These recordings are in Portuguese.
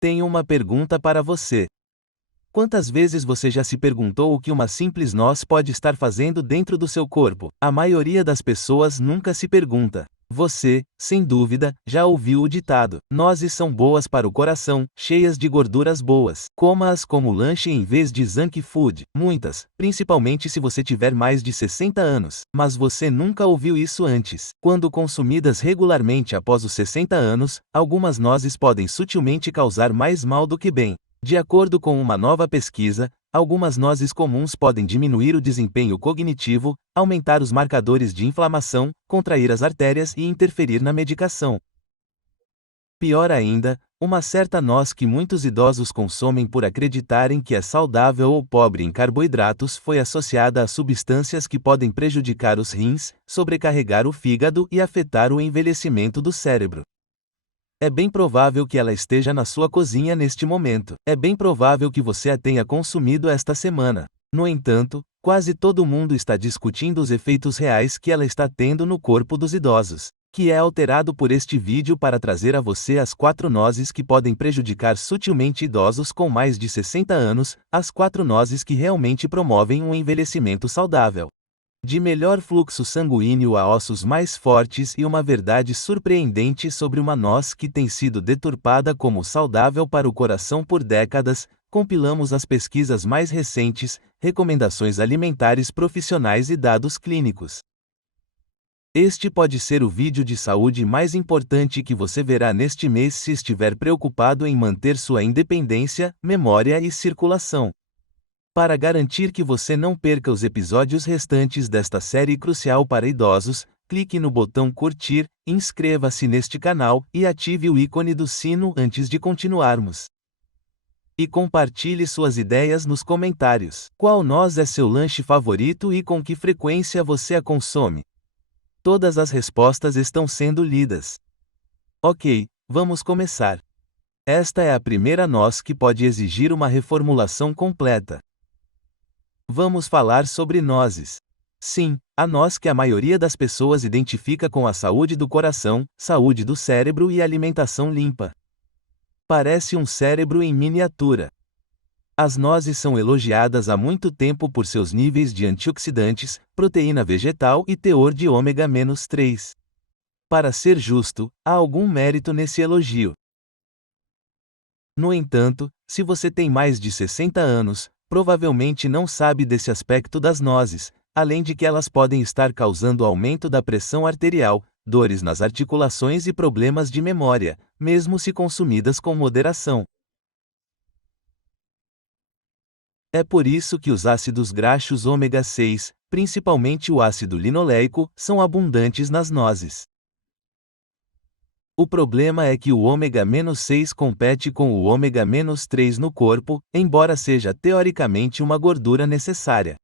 Tenho uma pergunta para você. Quantas vezes você já se perguntou o que uma simples noz pode estar fazendo dentro do seu corpo? A maioria das pessoas nunca se pergunta. Você, sem dúvida, já ouviu o ditado: nozes são boas para o coração, cheias de gorduras boas. Coma-as como lanche em vez de junk food. Muitas, principalmente se você tiver mais de 60 anos. Mas você nunca ouviu isso antes. Quando consumidas regularmente após os 60 anos, algumas nozes podem sutilmente causar mais mal do que bem. De acordo com uma nova pesquisa, algumas nozes comuns podem diminuir o desempenho cognitivo, aumentar os marcadores de inflamação, contrair as artérias e interferir na medicação. Pior ainda, uma certa noz que muitos idosos consomem por acreditarem que é saudável ou pobre em carboidratos foi associada a substâncias que podem prejudicar os rins, sobrecarregar o fígado e afetar o envelhecimento do cérebro. É bem provável que ela esteja na sua cozinha neste momento. É bem provável que você a tenha consumido esta semana. No entanto, quase todo mundo está discutindo os efeitos reais que ela está tendo no corpo dos idosos, que é alterado por este vídeo para trazer a você as 4 nozes que podem prejudicar sutilmente idosos com mais de 60 anos, as 4 nozes que realmente promovem um envelhecimento saudável. De melhor fluxo sanguíneo a ossos mais fortes e uma verdade surpreendente sobre uma noz que tem sido deturpada como saudável para o coração por décadas, compilamos as pesquisas mais recentes, recomendações alimentares profissionais e dados clínicos. Este pode ser o vídeo de saúde mais importante que você verá neste mês se estiver preocupado em manter sua independência, memória e circulação. Para garantir que você não perca os episódios restantes desta série crucial para idosos, clique no botão curtir, inscreva-se neste canal e ative o ícone do sino antes de continuarmos. E compartilhe suas ideias nos comentários. Qual noz é seu lanche favorito e com que frequência você a consome? Todas as respostas estão sendo lidas. Ok, vamos começar. Esta é a primeira noz que pode exigir uma reformulação completa. Vamos falar sobre nozes. Sim, a noz que a maioria das pessoas identifica com a saúde do coração, saúde do cérebro e alimentação limpa. Parece um cérebro em miniatura. As nozes são elogiadas há muito tempo por seus níveis de antioxidantes, proteína vegetal e teor de ômega-3. Para ser justo, há algum mérito nesse elogio. No entanto, se você tem mais de 60 anos, provavelmente não sabe desse aspecto das nozes, além de que elas podem estar causando aumento da pressão arterial, dores nas articulações e problemas de memória, mesmo se consumidas com moderação. É por isso que os ácidos graxos ômega 6, principalmente o ácido linoleico, são abundantes nas nozes. O problema é que o ômega-6 compete com o ômega-3 no corpo, embora seja teoricamente uma gordura necessária.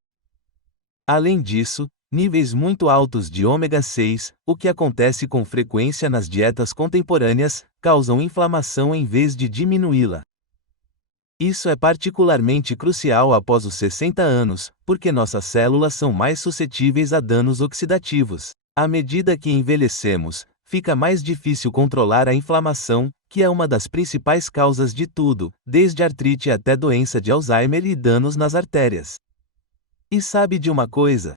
Além disso, níveis muito altos de ômega 6, o que acontece com frequência nas dietas contemporâneas, causam inflamação em vez de diminuí-la. Isso é particularmente crucial após os 60 anos, porque nossas células são mais suscetíveis a danos oxidativos. À medida que envelhecemos, fica mais difícil controlar a inflamação, que é uma das principais causas de tudo, desde artrite até doença de Alzheimer e danos nas artérias. E sabe de uma coisa?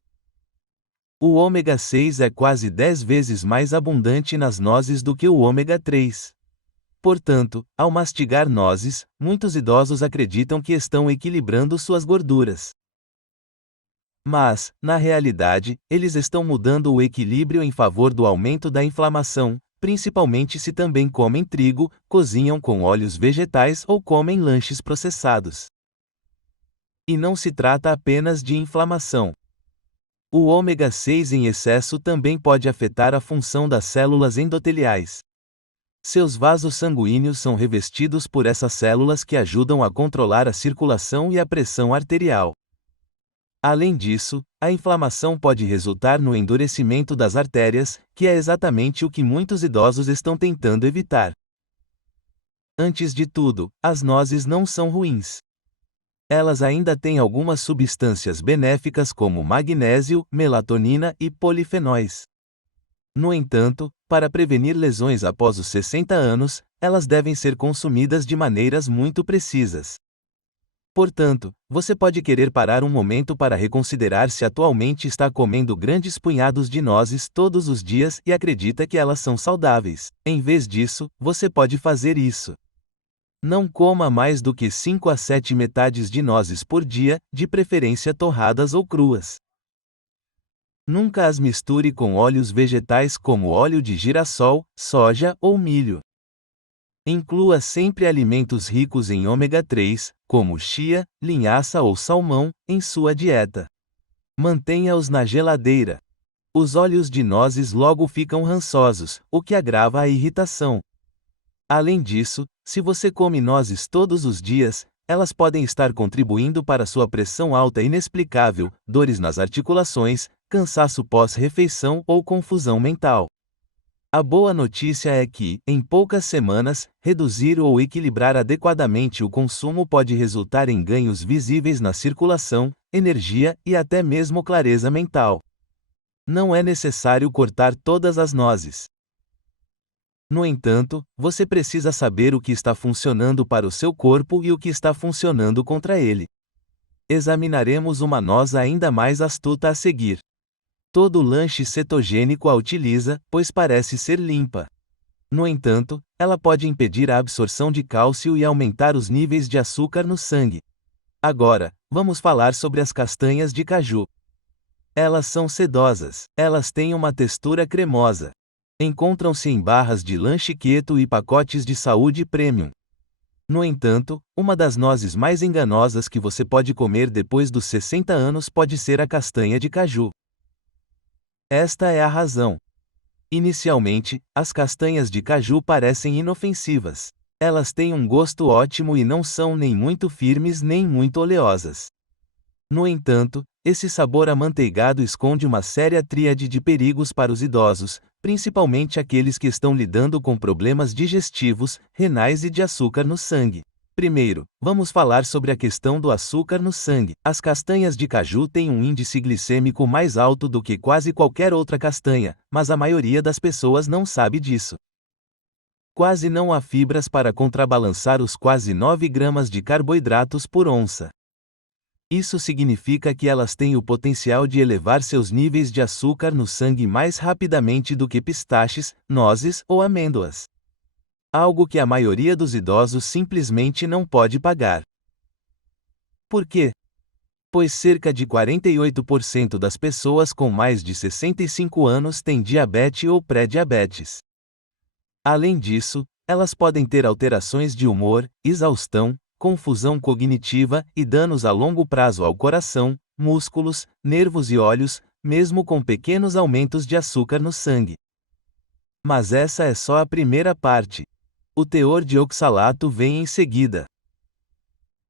O ômega 6 é quase 10 vezes mais abundante nas nozes do que o ômega 3. Portanto, ao mastigar nozes, muitos idosos acreditam que estão equilibrando suas gorduras. Mas, na realidade, eles estão mudando o equilíbrio em favor do aumento da inflamação, principalmente se também comem trigo, cozinham com óleos vegetais ou comem lanches processados. E não se trata apenas de inflamação. O ômega 6 em excesso também pode afetar a função das células endoteliais. Seus vasos sanguíneos são revestidos por essas células que ajudam a controlar a circulação e a pressão arterial. Além disso, a inflamação pode resultar no endurecimento das artérias, que é exatamente o que muitos idosos estão tentando evitar. Antes de tudo, as nozes não são ruins. Elas ainda têm algumas substâncias benéficas como magnésio, melatonina e polifenóis. No entanto, para prevenir lesões após os 60 anos, elas devem ser consumidas de maneiras muito precisas. Portanto, você pode querer parar um momento para reconsiderar se atualmente está comendo grandes punhados de nozes todos os dias e acredita que elas são saudáveis. Em vez disso, você pode fazer isso. Não coma mais do que 5 a 7 metades de nozes por dia, de preferência torradas ou cruas. Nunca as misture com óleos vegetais como óleo de girassol, soja ou milho. Inclua sempre alimentos ricos em ômega 3, como chia, linhaça ou salmão, em sua dieta. Mantenha-os na geladeira. Os óleos de nozes logo ficam rançosos, o que agrava a irritação. Além disso, se você come nozes todos os dias, elas podem estar contribuindo para sua pressão alta inexplicável, dores nas articulações, cansaço pós-refeição ou confusão mental. A boa notícia é que, em poucas semanas, reduzir ou equilibrar adequadamente o consumo pode resultar em ganhos visíveis na circulação, energia e até mesmo clareza mental. Não é necessário cortar todas as nozes. No entanto, você precisa saber o que está funcionando para o seu corpo e o que está funcionando contra ele. Examinaremos uma noz ainda mais astuta a seguir. Todo lanche cetogênico a utiliza, pois parece ser limpa. No entanto, ela pode impedir a absorção de cálcio e aumentar os níveis de açúcar no sangue. Agora, vamos falar sobre as castanhas de caju. Elas são sedosas, elas têm uma textura cremosa. Encontram-se em barras de lanche keto e pacotes de saúde premium. No entanto, uma das nozes mais enganosas que você pode comer depois dos 60 anos pode ser a castanha de caju. Esta é a razão. Inicialmente, as castanhas de caju parecem inofensivas. Elas têm um gosto ótimo e não são nem muito firmes nem muito oleosas. No entanto, esse sabor amanteigado esconde uma séria tríade de perigos para os idosos, principalmente aqueles que estão lidando com problemas digestivos, renais e de açúcar no sangue. Primeiro, vamos falar sobre a questão do açúcar no sangue. As castanhas de caju têm um índice glicêmico mais alto do que quase qualquer outra castanha, mas a maioria das pessoas não sabe disso. Quase não há fibras para contrabalançar os quase 9 gramas de carboidratos por onça. Isso significa que elas têm o potencial de elevar seus níveis de açúcar no sangue mais rapidamente do que pistaches, nozes ou amêndoas. Algo que a maioria dos idosos simplesmente não pode pagar. Por quê? Pois cerca de 48% das pessoas com mais de 65 anos têm diabetes ou pré-diabetes. Além disso, elas podem ter alterações de humor, exaustão, confusão cognitiva e danos a longo prazo ao coração, músculos, nervos e olhos, mesmo com pequenos aumentos de açúcar no sangue. Mas essa é só a primeira parte. O teor de oxalato vem em seguida.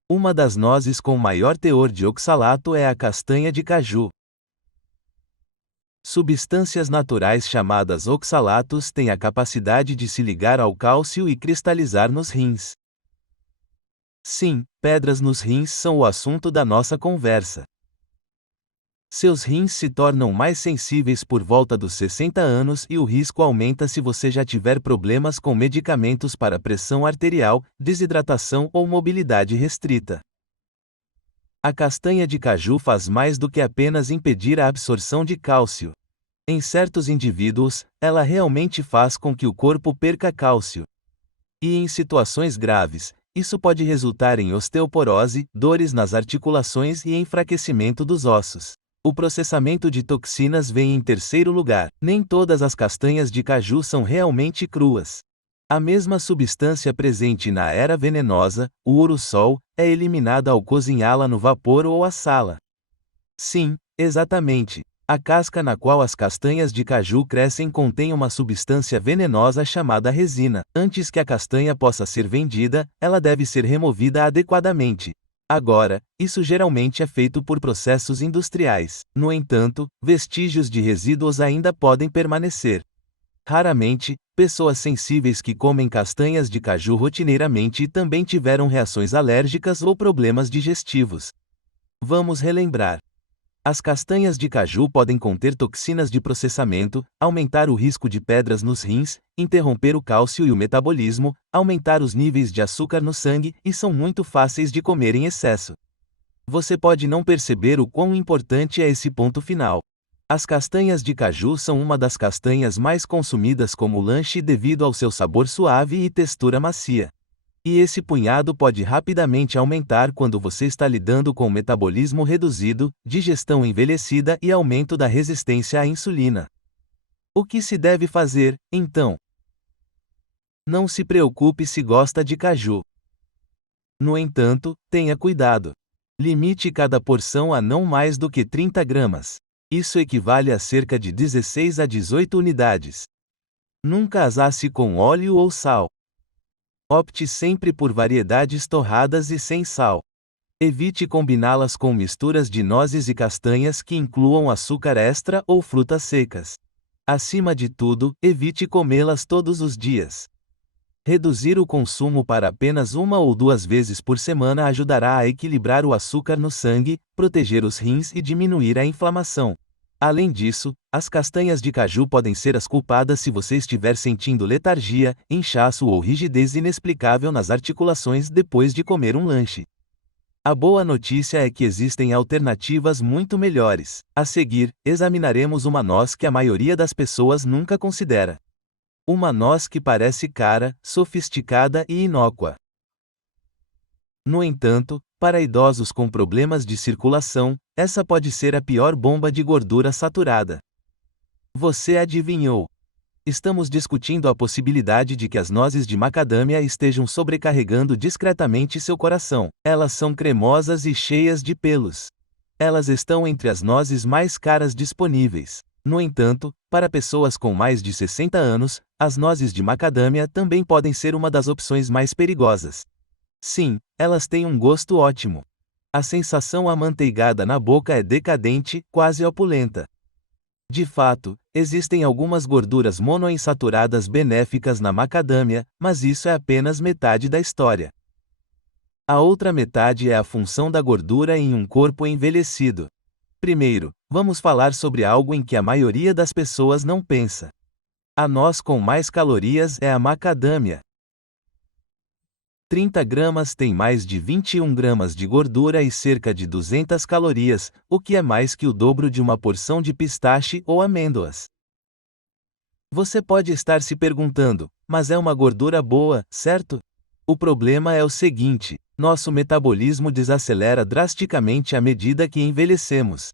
Uma das nozes com maior teor de oxalato é a castanha de caju. Substâncias naturais chamadas oxalatos têm a capacidade de se ligar ao cálcio e cristalizar nos rins. Sim, pedras nos rins são o assunto da nossa conversa. Seus rins se tornam mais sensíveis por volta dos 60 anos e o risco aumenta se você já tiver problemas com medicamentos para pressão arterial, desidratação ou mobilidade restrita. A castanha de caju faz mais do que apenas impedir a absorção de cálcio. Em certos indivíduos, ela realmente faz com que o corpo perca cálcio. E em situações graves, isso pode resultar em osteoporose, dores nas articulações e enfraquecimento dos ossos. O processamento de toxinas vem em terceiro lugar. Nem todas as castanhas de caju são realmente cruas. A mesma substância presente na era venenosa, o urussol, é eliminada ao cozinhá-la no vapor ou assá-la. Sim, exatamente. A casca na qual as castanhas de caju crescem contém uma substância venenosa chamada resina. Antes que a castanha possa ser vendida, ela deve ser removida adequadamente. Agora, isso geralmente é feito por processos industriais. No entanto, vestígios de resíduos ainda podem permanecer. Raramente, pessoas sensíveis que comem castanhas de caju rotineiramente também tiveram reações alérgicas ou problemas digestivos. Vamos relembrar. As castanhas de caju podem conter toxinas de processamento, aumentar o risco de pedras nos rins, interromper o cálcio e o metabolismo, aumentar os níveis de açúcar no sangue e são muito fáceis de comer em excesso. Você pode não perceber o quão importante é esse ponto final. As castanhas de caju são uma das castanhas mais consumidas como lanche devido ao seu sabor suave e textura macia. E esse punhado pode rapidamente aumentar quando você está lidando com metabolismo reduzido, digestão envelhecida e aumento da resistência à insulina. O que se deve fazer, então? Não se preocupe se gosta de caju. No entanto, tenha cuidado. Limite cada porção a não mais do que 30 gramas. Isso equivale a cerca de 16 a 18 unidades. Nunca as asse com óleo ou sal. Opte sempre por variedades torradas e sem sal. Evite combiná-las com misturas de nozes e castanhas que incluam açúcar extra ou frutas secas. Acima de tudo, evite comê-las todos os dias. Reduzir o consumo para apenas 1 ou 2 vezes por semana ajudará a equilibrar o açúcar no sangue, proteger os rins e diminuir a inflamação. Além disso, as castanhas de caju podem ser as culpadas se você estiver sentindo letargia, inchaço ou rigidez inexplicável nas articulações depois de comer um lanche. A boa notícia é que existem alternativas muito melhores. A seguir, examinaremos uma noz que a maioria das pessoas nunca considera. Uma noz que parece cara, sofisticada e inócua. No entanto, para idosos com problemas de circulação, essa pode ser a pior bomba de gordura saturada. Você adivinhou? Estamos discutindo a possibilidade de que as nozes de macadâmia estejam sobrecarregando discretamente seu coração. Elas são cremosas e cheias de pelos. Elas estão entre as nozes mais caras disponíveis. No entanto, para pessoas com mais de 60 anos, as nozes de macadâmia também podem ser uma das opções mais perigosas. Sim, elas têm um gosto ótimo. A sensação amanteigada na boca é decadente, quase opulenta. De fato, existem algumas gorduras monoinsaturadas benéficas na macadâmia, mas isso é apenas metade da história. A outra metade é a função da gordura em um corpo envelhecido. Primeiro, vamos falar sobre algo em que a maioria das pessoas não pensa. A noz com mais calorias é a macadâmia. 30 gramas tem mais de 21 gramas de gordura e cerca de 200 calorias, o que é mais que o dobro de uma porção de pistache ou amêndoas. Você pode estar se perguntando, mas é uma gordura boa, certo? O problema é o seguinte: nosso metabolismo desacelera drasticamente à medida que envelhecemos.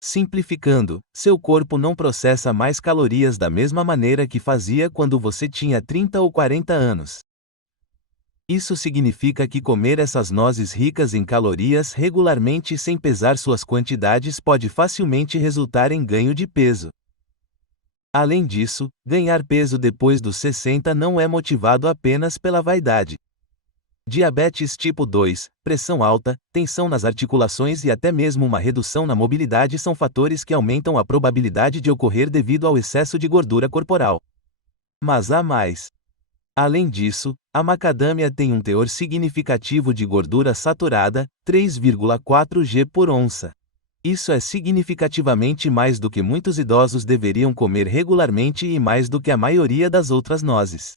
Simplificando, seu corpo não processa mais calorias da mesma maneira que fazia quando você tinha 30 ou 40 anos. Isso significa que comer essas nozes ricas em calorias regularmente sem pesar suas quantidades pode facilmente resultar em ganho de peso. Além disso, ganhar peso depois dos 60 não é motivado apenas pela vaidade. Diabetes tipo 2, pressão alta, tensão nas articulações e até mesmo uma redução na mobilidade são fatores que aumentam a probabilidade de ocorrer devido ao excesso de gordura corporal. Mas há mais. Além disso, a macadâmia tem um teor significativo de gordura saturada, 3,4 g por onça. Isso é significativamente mais do que muitos idosos deveriam comer regularmente e mais do que a maioria das outras nozes.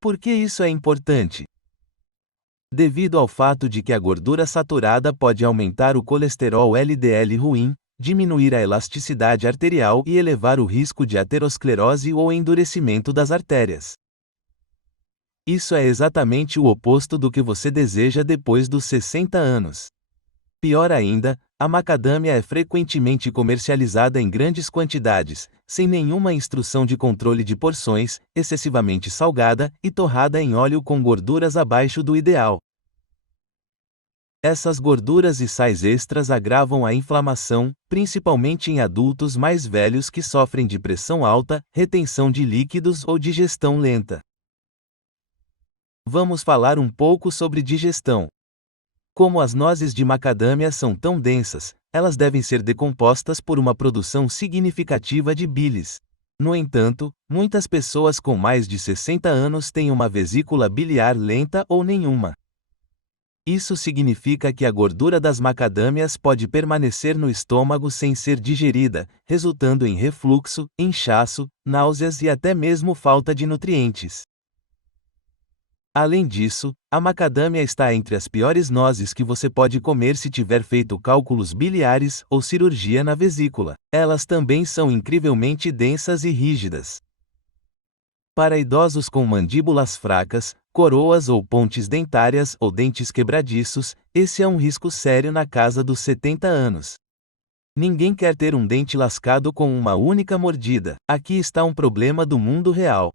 Por que isso é importante? Devido ao fato de que a gordura saturada pode aumentar o colesterol LDL ruim, diminuir a elasticidade arterial e elevar o risco de aterosclerose ou endurecimento das artérias. Isso é exatamente o oposto do que você deseja depois dos 60 anos. Pior ainda, a macadâmia é frequentemente comercializada em grandes quantidades, sem nenhuma instrução de controle de porções, excessivamente salgada e torrada em óleo com gorduras abaixo do ideal. Essas gorduras e sais extras agravam a inflamação, principalmente em adultos mais velhos que sofrem de pressão alta, retenção de líquidos ou digestão lenta. Vamos falar um pouco sobre digestão. Como as nozes de macadâmia são tão densas, elas devem ser decompostas por uma produção significativa de bilis. No entanto, muitas pessoas com mais de 60 anos têm uma vesícula biliar lenta ou nenhuma. Isso significa que a gordura das macadâmias pode permanecer no estômago sem ser digerida, resultando em refluxo, inchaço, náuseas e até mesmo falta de nutrientes. Além disso, a macadâmia está entre as piores nozes que você pode comer se tiver feito cálculos biliares ou cirurgia na vesícula. Elas também são incrivelmente densas e rígidas. Para idosos com mandíbulas fracas, coroas ou pontes dentárias ou dentes quebradiços, esse é um risco sério na casa dos 70 anos. Ninguém quer ter um dente lascado com uma única mordida. Aqui está um problema do mundo real.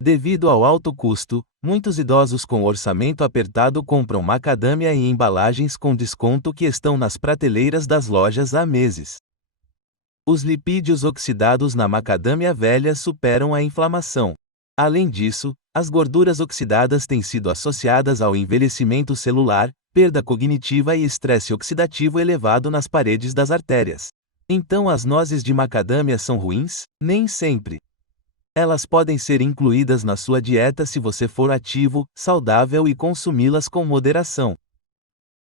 Devido ao alto custo, muitos idosos com orçamento apertado compram macadâmia em embalagens com desconto que estão nas prateleiras das lojas há meses. Os lipídios oxidados na macadâmia velha superam a inflamação. Além disso, as gorduras oxidadas têm sido associadas ao envelhecimento celular, perda cognitiva e estresse oxidativo elevado nas paredes das artérias. Então as nozes de macadâmia são ruins? Nem sempre. Elas podem ser incluídas na sua dieta se você for ativo, saudável e consumi-las com moderação.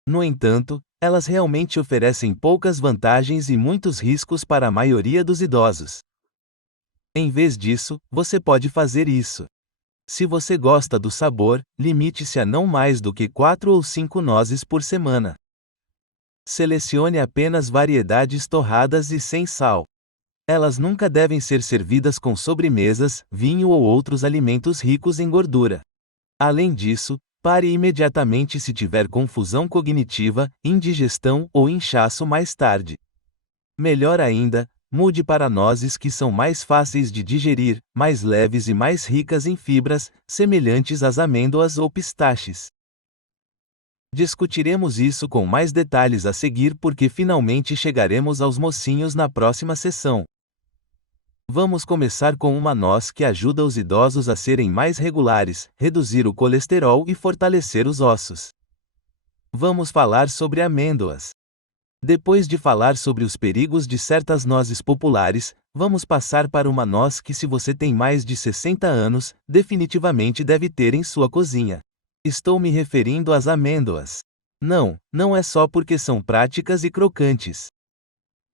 No entanto, elas realmente oferecem poucas vantagens e muitos riscos para a maioria dos idosos. Em vez disso, você pode fazer isso. Se você gosta do sabor, limite-se a não mais do que 4 ou 5 nozes por semana. Selecione apenas variedades torradas e sem sal. Elas nunca devem ser servidas com sobremesas, vinho ou outros alimentos ricos em gordura. Além disso, pare imediatamente se tiver confusão cognitiva, indigestão ou inchaço mais tarde. Melhor ainda, mude para nozes que são mais fáceis de digerir, mais leves e mais ricas em fibras, semelhantes às amêndoas ou pistaches. Discutiremos isso com mais detalhes a seguir porque finalmente chegaremos aos mocinhos na próxima sessão. Vamos começar com uma noz que ajuda os idosos a serem mais regulares, reduzir o colesterol e fortalecer os ossos. Vamos falar sobre amêndoas. Depois de falar sobre os perigos de certas nozes populares, vamos passar para uma noz que, se você tem mais de 60 anos, definitivamente deve ter em sua cozinha. Estou me referindo às amêndoas. Não é só porque são práticas e crocantes.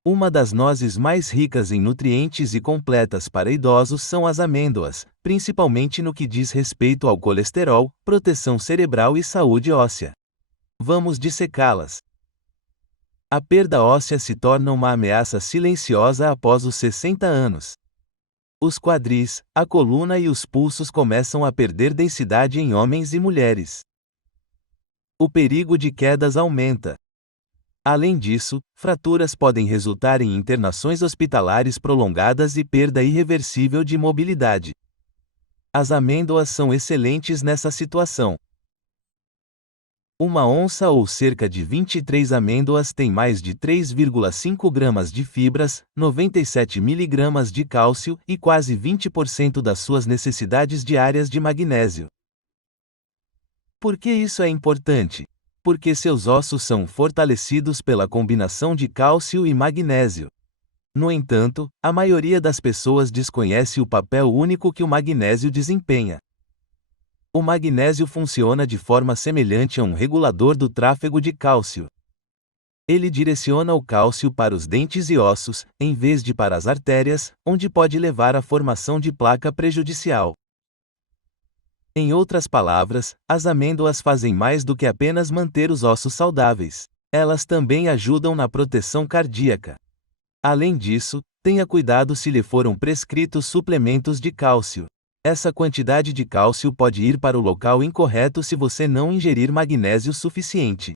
Uma das nozes mais ricas em nutrientes e completas para idosos são as amêndoas, principalmente no que diz respeito ao colesterol, proteção cerebral e saúde óssea. Vamos dissecá-las. A perda óssea se torna uma ameaça silenciosa após os 60 anos. Os quadris, a coluna e os pulsos começam a perder densidade em homens e mulheres. O perigo de quedas aumenta. Além disso, fraturas podem resultar em internações hospitalares prolongadas e perda irreversível de mobilidade. As amêndoas são excelentes nessa situação. Uma onça ou cerca de 23 amêndoas tem mais de 3,5 gramas de fibras, 97 miligramas de cálcio e quase 20% das suas necessidades diárias de magnésio. Por que isso é importante? Porque seus ossos são fortalecidos pela combinação de cálcio e magnésio. No entanto, a maioria das pessoas desconhece o papel único que o magnésio desempenha. O magnésio funciona de forma semelhante a um regulador do tráfego de cálcio. Ele direciona o cálcio para os dentes e ossos, em vez de para as artérias, onde pode levar à formação de placa prejudicial. Em outras palavras, as amêndoas fazem mais do que apenas manter os ossos saudáveis. Elas também ajudam na proteção cardíaca. Além disso, tenha cuidado se lhe foram prescritos suplementos de cálcio. Essa quantidade de cálcio pode ir para o local incorreto se você não ingerir magnésio suficiente.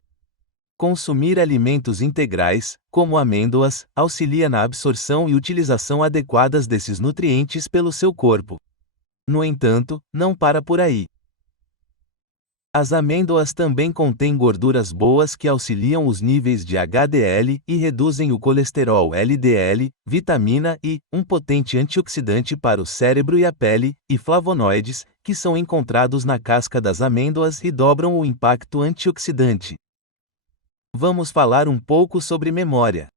Consumir alimentos integrais, como amêndoas, auxilia na absorção e utilização adequadas desses nutrientes pelo seu corpo. No entanto, não para por aí. As amêndoas também contêm gorduras boas que auxiliam os níveis de HDL e reduzem o colesterol LDL, vitamina I, um potente antioxidante para o cérebro e a pele, e flavonoides, que são encontrados na casca das amêndoas e dobram o impacto antioxidante. Vamos falar um pouco sobre memória.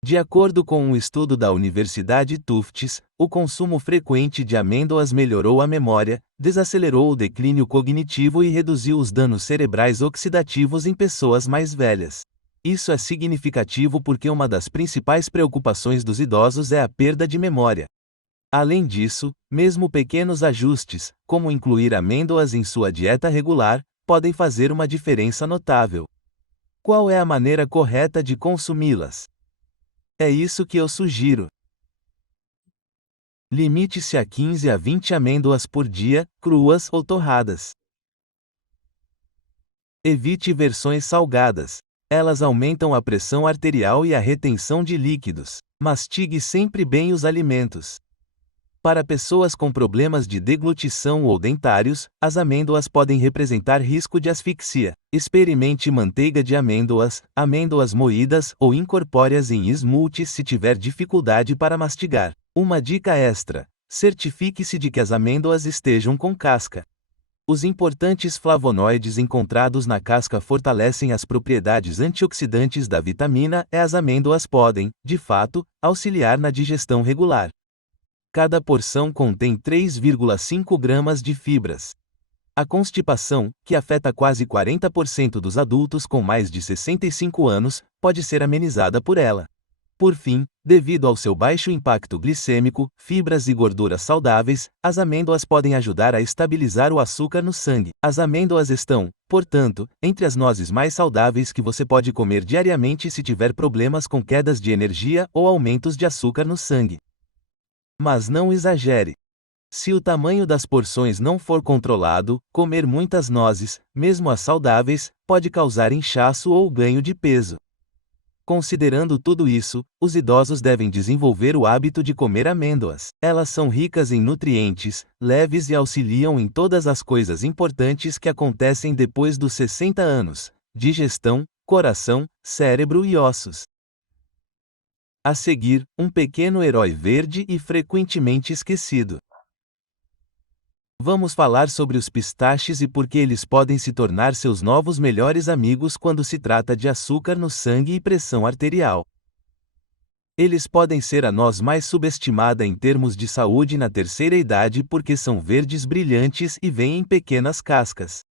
De acordo com um estudo da Universidade Tufts, o consumo frequente de amêndoas melhorou a memória, desacelerou o declínio cognitivo e reduziu os danos cerebrais oxidativos em pessoas mais velhas. Isso é significativo porque uma das principais preocupações dos idosos é a perda de memória. Além disso, mesmo pequenos ajustes, como incluir amêndoas em sua dieta regular, podem fazer uma diferença notável. Qual é a maneira correta de consumi-las? É isso que eu sugiro. Limite-se a 15 a 20 amêndoas por dia, cruas ou torradas. Evite versões salgadas. Elas aumentam a pressão arterial e a retenção de líquidos. Mastigue sempre bem os alimentos. Para pessoas com problemas de deglutição ou dentários, as amêndoas podem representar risco de asfixia. Experimente manteiga de amêndoas, amêndoas moídas ou incorpore-as em smoothies se tiver dificuldade para mastigar. Uma dica extra: certifique-se de que as amêndoas estejam com casca. Os importantes flavonoides encontrados na casca fortalecem as propriedades antioxidantes da vitamina E. As amêndoas podem, de fato, auxiliar na digestão regular. Cada porção contém 3,5 gramas de fibras. A constipação, que afeta quase 40% dos adultos com mais de 65 anos, pode ser amenizada por ela. Por fim, devido ao seu baixo impacto glicêmico, fibras e gorduras saudáveis, as amêndoas podem ajudar a estabilizar o açúcar no sangue. As amêndoas estão, portanto, entre as nozes mais saudáveis que você pode comer diariamente se tiver problemas com quedas de energia ou aumentos de açúcar no sangue. Mas não exagere. Se o tamanho das porções não for controlado, comer muitas nozes, mesmo as saudáveis, pode causar inchaço ou ganho de peso. Considerando tudo isso, os idosos devem desenvolver o hábito de comer amêndoas. Elas são ricas em nutrientes, leves e auxiliam em todas as coisas importantes que acontecem depois dos 60 anos: digestão, coração, cérebro e ossos. A seguir, um pequeno herói verde e frequentemente esquecido. Vamos falar sobre os pistaches e por que eles podem se tornar seus novos melhores amigos quando se trata de açúcar no sangue e pressão arterial. Eles podem ser a noz mais subestimada em termos de saúde na terceira idade porque são verdes brilhantes e vêm em pequenas cascas.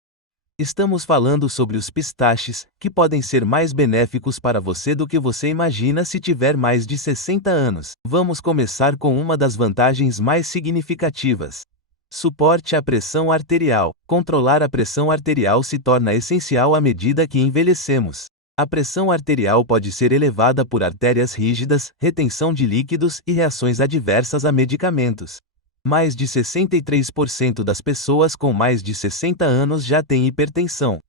Estamos falando sobre os pistaches, que podem ser mais benéficos para você do que você imagina se tiver mais de 60 anos. Vamos começar com uma das vantagens mais significativas. Suporte à pressão arterial. Controlar a pressão arterial se torna essencial à medida que envelhecemos. A pressão arterial pode ser elevada por artérias rígidas, retenção de líquidos e reações adversas a medicamentos. Mais de 63% das pessoas com mais de 60 anos já têm hipertensão.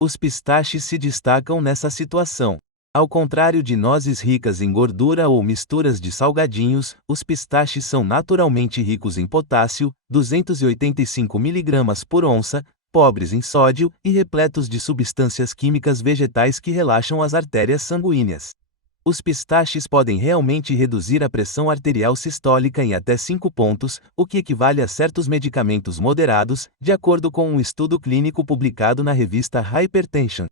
Os pistaches se destacam nessa situação. Ao contrário de nozes ricas em gordura ou misturas de salgadinhos, os pistaches são naturalmente ricos em potássio, 285 mg por onça, pobres em sódio e repletos de substâncias químicas vegetais que relaxam as artérias sanguíneas. Os pistaches podem realmente reduzir a pressão arterial sistólica em até 5 pontos, o que equivale a certos medicamentos moderados, de acordo com um estudo clínico publicado na revista Hypertension.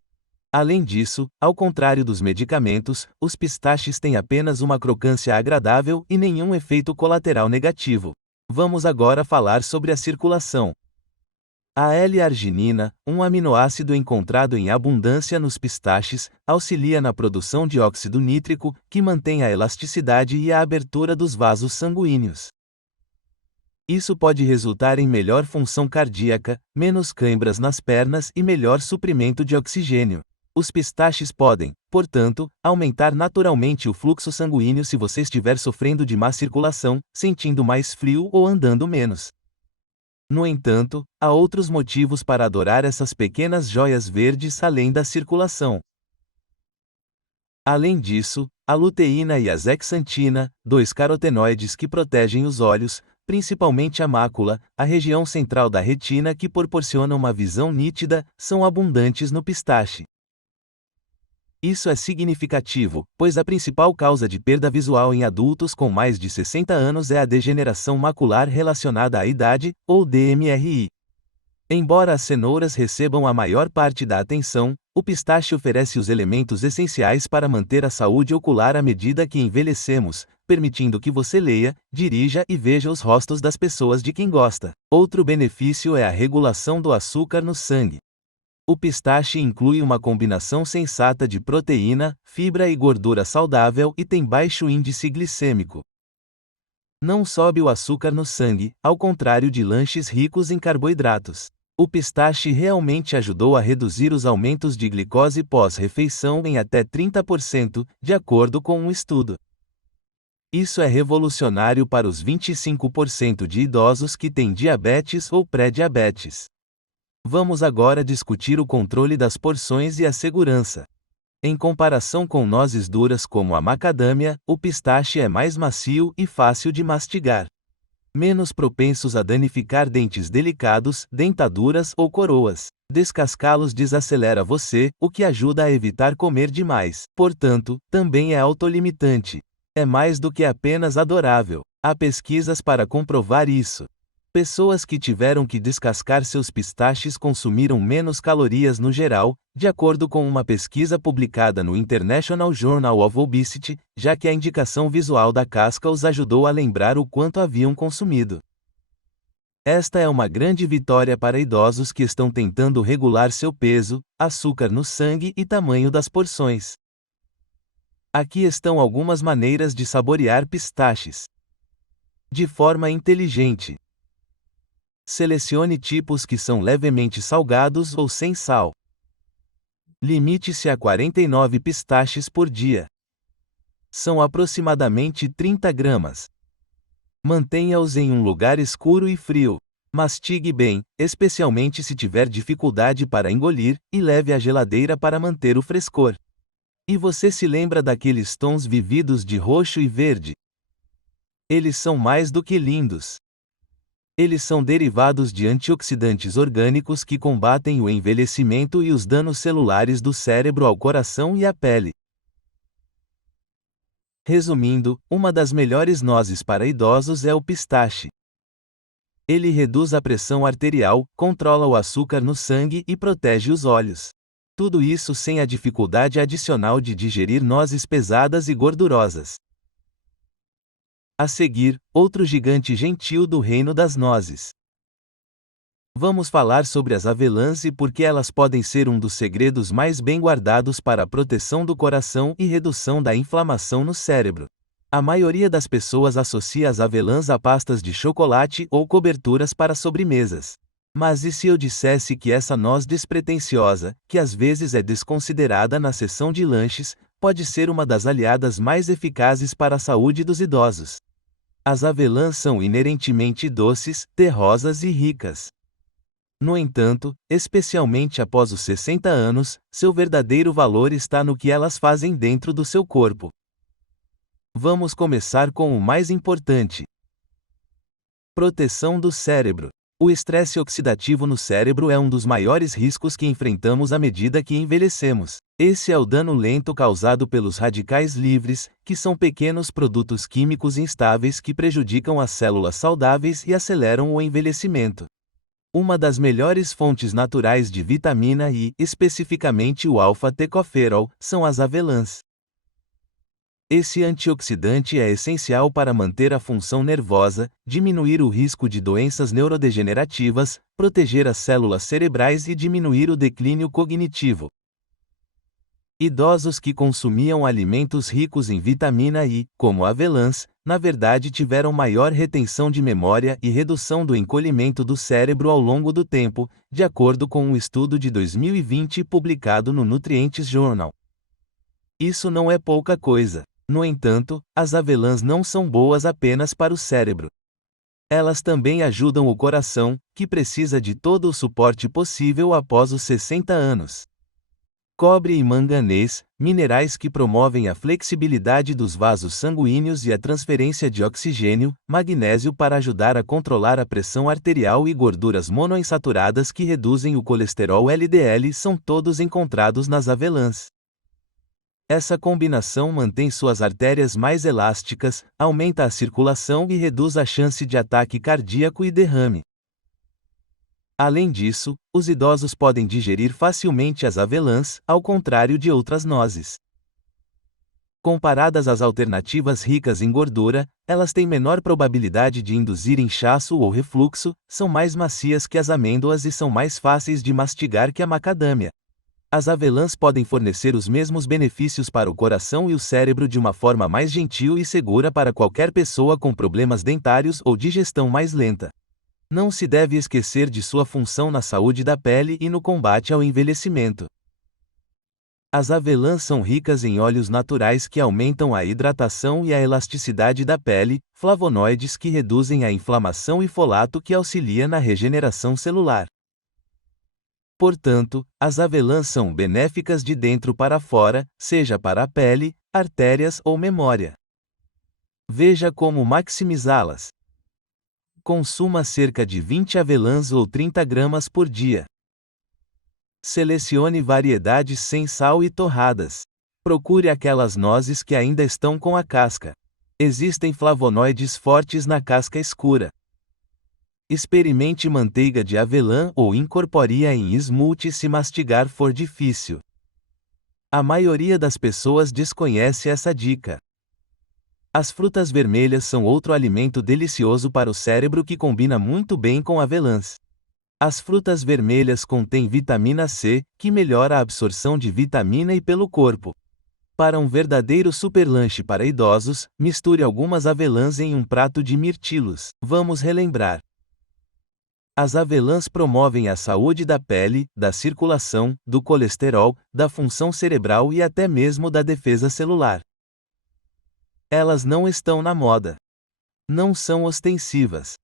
Além disso, ao contrário dos medicamentos, os pistaches têm apenas uma crocância agradável e nenhum efeito colateral negativo. Vamos agora falar sobre a circulação. A L-arginina, um aminoácido encontrado em abundância nos pistaches, auxilia na produção de óxido nítrico, que mantém a elasticidade e a abertura dos vasos sanguíneos. Isso pode resultar em melhor função cardíaca, menos cãibras nas pernas e melhor suprimento de oxigênio. Os pistaches podem, portanto, aumentar naturalmente o fluxo sanguíneo se você estiver sofrendo de má circulação, sentindo mais frio ou andando menos. No entanto, há outros motivos para adorar essas pequenas joias verdes além da circulação. Além disso, a luteína e a zeaxantina, dois carotenoides que protegem os olhos, principalmente a mácula, a região central da retina que proporciona uma visão nítida, são abundantes no pistache. Isso é significativo, pois a principal causa de perda visual em adultos com mais de 60 anos é a degeneração macular relacionada à idade, ou DMRI. Embora as cenouras recebam a maior parte da atenção, o pistache oferece os elementos essenciais para manter a saúde ocular à medida que envelhecemos, permitindo que você leia, dirija e veja os rostos das pessoas de quem gosta. Outro benefício é a regulação do açúcar no sangue. O pistache inclui uma combinação sensata de proteína, fibra e gordura saudável e tem baixo índice glicêmico. Não sobe o açúcar no sangue, ao contrário de lanches ricos em carboidratos. O pistache realmente ajudou a reduzir os aumentos de glicose pós-refeição em até 30%, de acordo com um estudo. Isso é revolucionário para os 25% de idosos que têm diabetes ou pré-diabetes. Vamos agora discutir o controle das porções e a segurança. Em comparação com nozes duras como a macadâmia, o pistache é mais macio e fácil de mastigar. Menos propensos a danificar dentes delicados, dentaduras ou coroas. Descascá-los desacelera você, o que ajuda a evitar comer demais. Portanto, também é autolimitante. É mais do que apenas adorável. Há pesquisas para comprovar isso. Pessoas que tiveram que descascar seus pistaches consumiram menos calorias no geral, de acordo com uma pesquisa publicada no International Journal of Obesity, já que a indicação visual da casca os ajudou a lembrar o quanto haviam consumido. Esta é uma grande vitória para idosos que estão tentando regular seu peso, açúcar no sangue e tamanho das porções. Aqui estão algumas maneiras de saborear pistaches. De forma inteligente. Selecione tipos que são levemente salgados ou sem sal. Limite-se a 49 pistaches por dia. São aproximadamente 30 gramas. Mantenha-os em um lugar escuro e frio. Mastigue bem, especialmente se tiver dificuldade para engolir, e leve à geladeira para manter o frescor. E você se lembra daqueles tons vividos de roxo e verde? Eles são mais do que lindos. Eles são derivados de antioxidantes orgânicos que combatem o envelhecimento e os danos celulares do cérebro ao coração e à pele. Resumindo, uma das melhores nozes para idosos é o pistache. Ele reduz a pressão arterial, controla o açúcar no sangue e protege os olhos. Tudo isso sem a dificuldade adicional de digerir nozes pesadas e gordurosas. A seguir, outro gigante gentil do reino das nozes. Vamos falar sobre as avelãs e por que elas podem ser um dos segredos mais bem guardados para a proteção do coração e redução da inflamação no cérebro. A maioria das pessoas associa as avelãs a pastas de chocolate ou coberturas para sobremesas. Mas e se eu dissesse que essa noz despretensiosa, que às vezes é desconsiderada na seção de lanches, pode ser uma das aliadas mais eficazes para a saúde dos idosos? As avelãs são inerentemente doces, terrosas e ricas. No entanto, especialmente após os 60 anos, seu verdadeiro valor está no que elas fazem dentro do seu corpo. Vamos começar com o mais importante. Proteção do cérebro. O estresse oxidativo no cérebro é um dos maiores riscos que enfrentamos à medida que envelhecemos. Esse é o dano lento causado pelos radicais livres, que são pequenos produtos químicos instáveis que prejudicam as células saudáveis e aceleram o envelhecimento. Uma das melhores fontes naturais de vitamina I, especificamente o alfa-tecofferol, são as avelãs. Esse antioxidante é essencial para manter a função nervosa, diminuir o risco de doenças neurodegenerativas, proteger as células cerebrais e diminuir o declínio cognitivo. Idosos que consumiam alimentos ricos em vitamina I, como avelãs, na verdade tiveram maior retenção de memória e redução do encolhimento do cérebro ao longo do tempo, de acordo com um estudo de 2020 publicado no Nutrients Journal. Isso não é pouca coisa. No entanto, as avelãs não são boas apenas para o cérebro. Elas também ajudam o coração, que precisa de todo o suporte possível após os 60 anos. Cobre e manganês, minerais que promovem a flexibilidade dos vasos sanguíneos e a transferência de oxigênio, magnésio para ajudar a controlar a pressão arterial e gorduras monoinsaturadas que reduzem o colesterol LDL são todos encontrados nas avelãs. Essa combinação mantém suas artérias mais elásticas, aumenta a circulação e reduz a chance de ataque cardíaco e derrame. Além disso, os idosos podem digerir facilmente as avelãs, ao contrário de outras nozes. Comparadas às alternativas ricas em gordura, elas têm menor probabilidade de induzir inchaço ou refluxo, são mais macias que as amêndoas e são mais fáceis de mastigar que a macadâmia. As avelãs podem fornecer os mesmos benefícios para o coração e o cérebro de uma forma mais gentil e segura para qualquer pessoa com problemas dentários ou digestão mais lenta. Não se deve esquecer de sua função na saúde da pele e no combate ao envelhecimento. As avelãs são ricas em óleos naturais que aumentam a hidratação e a elasticidade da pele, flavonoides que reduzem a inflamação e folato que auxilia na regeneração celular. Portanto, as avelãs são benéficas de dentro para fora, seja para a pele, artérias ou memória. Veja como maximizá-las. Consuma cerca de 20 avelãs ou 30 gramas por dia. Selecione variedades sem sal e torradas. Procure aquelas nozes que ainda estão com a casca. Existem flavonoides fortes na casca escura. Experimente manteiga de avelã ou incorpore-a em smoothie se mastigar for difícil. A maioria das pessoas desconhece essa dica. As frutas vermelhas são outro alimento delicioso para o cérebro que combina muito bem com avelãs. As frutas vermelhas contêm vitamina C, que melhora a absorção de vitamina E pelo corpo. Para um verdadeiro superlanche para idosos, misture algumas avelãs em um prato de mirtilos. Vamos relembrar. As avelãs promovem a saúde da pele, da circulação, do colesterol, da função cerebral e até mesmo da defesa celular. Elas não estão na moda. Não são ostensivas.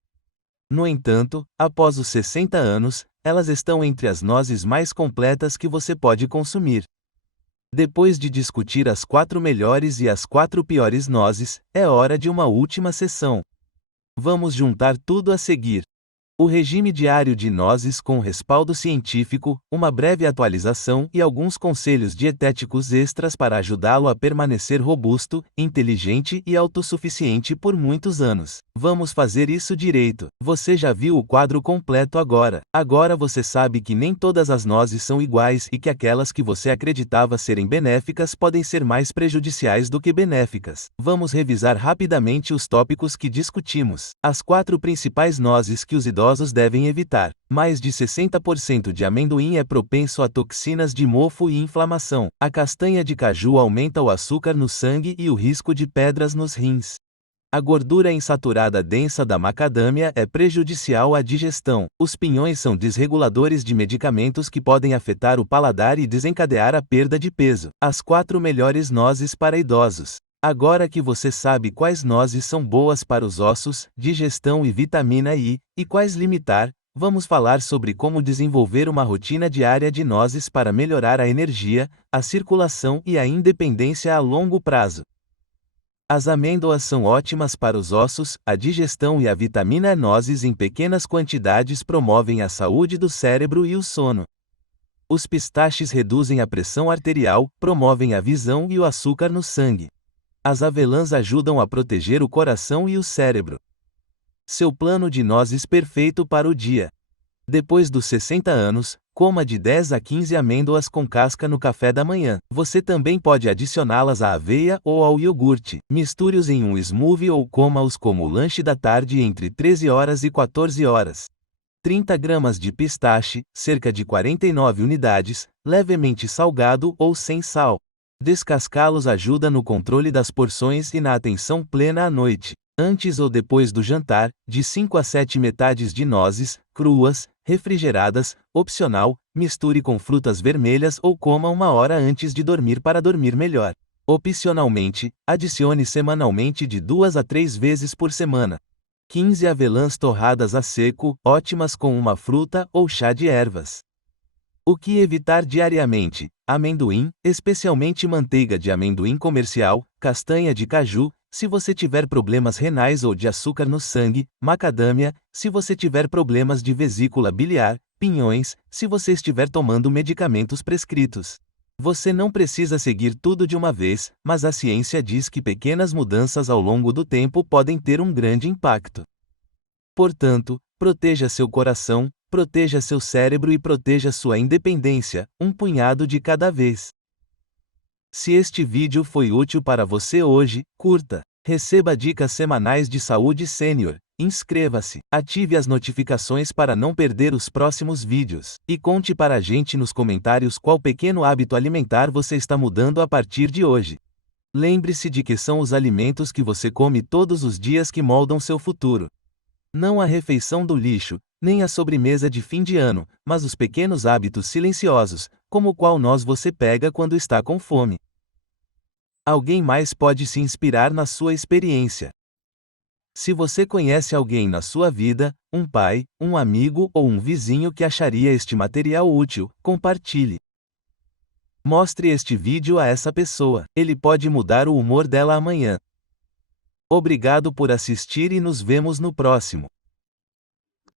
No entanto, após os 60 anos, elas estão entre as nozes mais completas que você pode consumir. Depois de discutir as 4 melhores e as 4 piores nozes, é hora de uma última sessão. Vamos juntar tudo a seguir. O regime diário de nozes com respaldo científico, uma breve atualização e alguns conselhos dietéticos extras para ajudá-lo a permanecer robusto, inteligente e autossuficiente por muitos anos. Vamos fazer isso direito. Você já viu o quadro completo agora. Agora você sabe que nem todas as nozes são iguais e que aquelas que você acreditava serem benéficas podem ser mais prejudiciais do que benéficas. Vamos revisar rapidamente os tópicos que discutimos. As 4 principais nozes que os idosos devem evitar. Mais de 60% de amendoim é propenso a toxinas de mofo e inflamação. A castanha de caju aumenta o açúcar no sangue e o risco de pedras nos rins. A gordura insaturada densa da macadâmia é prejudicial à digestão. Os pinhões são desreguladores de medicamentos que podem afetar o paladar e desencadear a perda de peso. As 4 melhores nozes para idosos. Agora que você sabe quais nozes são boas para os ossos, digestão e vitamina I, e quais limitar, vamos falar sobre como desenvolver uma rotina diária de nozes para melhorar a energia, a circulação e a independência a longo prazo. As amêndoas são ótimas para os ossos, a digestão e a vitamina E. Nozes em pequenas quantidades promovem a saúde do cérebro e o sono. Os pistaches reduzem a pressão arterial, promovem a visão e o açúcar no sangue. As avelãs ajudam a proteger o coração e o cérebro. Seu plano de nozes perfeito para o dia. Depois dos 60 anos, coma de 10 a 15 amêndoas com casca no café da manhã. Você também pode adicioná-las à aveia ou ao iogurte. Misture-os em um smoothie ou coma-os como lanche da tarde entre 13 horas e 14 horas. 30 gramas de pistache, cerca de 49 unidades, levemente salgado ou sem sal. Descascá-los ajuda no controle das porções e na atenção plena à noite. Antes ou depois do jantar, de 5 a 7 metades de nozes, cruas, refrigeradas, opcional, misture com frutas vermelhas ou coma 1 hora antes de dormir para dormir melhor. Opcionalmente, adicione semanalmente de 2 a 3 vezes por semana. 15 avelãs torradas a seco, ótimas com uma fruta ou chá de ervas. O que evitar diariamente? Amendoim, especialmente manteiga de amendoim comercial, castanha de caju, se você tiver problemas renais ou de açúcar no sangue, macadâmia, se você tiver problemas de vesícula biliar, pinhões, se você estiver tomando medicamentos prescritos. Você não precisa seguir tudo de uma vez, mas a ciência diz que pequenas mudanças ao longo do tempo podem ter um grande impacto. Portanto, proteja seu coração, Proteja seu cérebro e proteja sua independência, um punhado de cada vez. Se este vídeo foi útil para você hoje, curta. Receba dicas semanais de saúde sênior. Inscreva-se, ative as notificações para não perder os próximos vídeos. E conte para a gente nos comentários qual pequeno hábito alimentar você está mudando a partir de hoje. Lembre-se de que são os alimentos que você come todos os dias que moldam seu futuro. Não a refeição do lixo, nem a sobremesa de fim de ano, mas os pequenos hábitos silenciosos, como qual noz você pega quando está com fome. Alguém mais pode se inspirar na sua experiência. Se você conhece alguém na sua vida, um pai, um amigo ou um vizinho que acharia este material útil, compartilhe. Mostre este vídeo a essa pessoa, ele pode mudar o humor dela amanhã. Obrigado por assistir e nos vemos no próximo.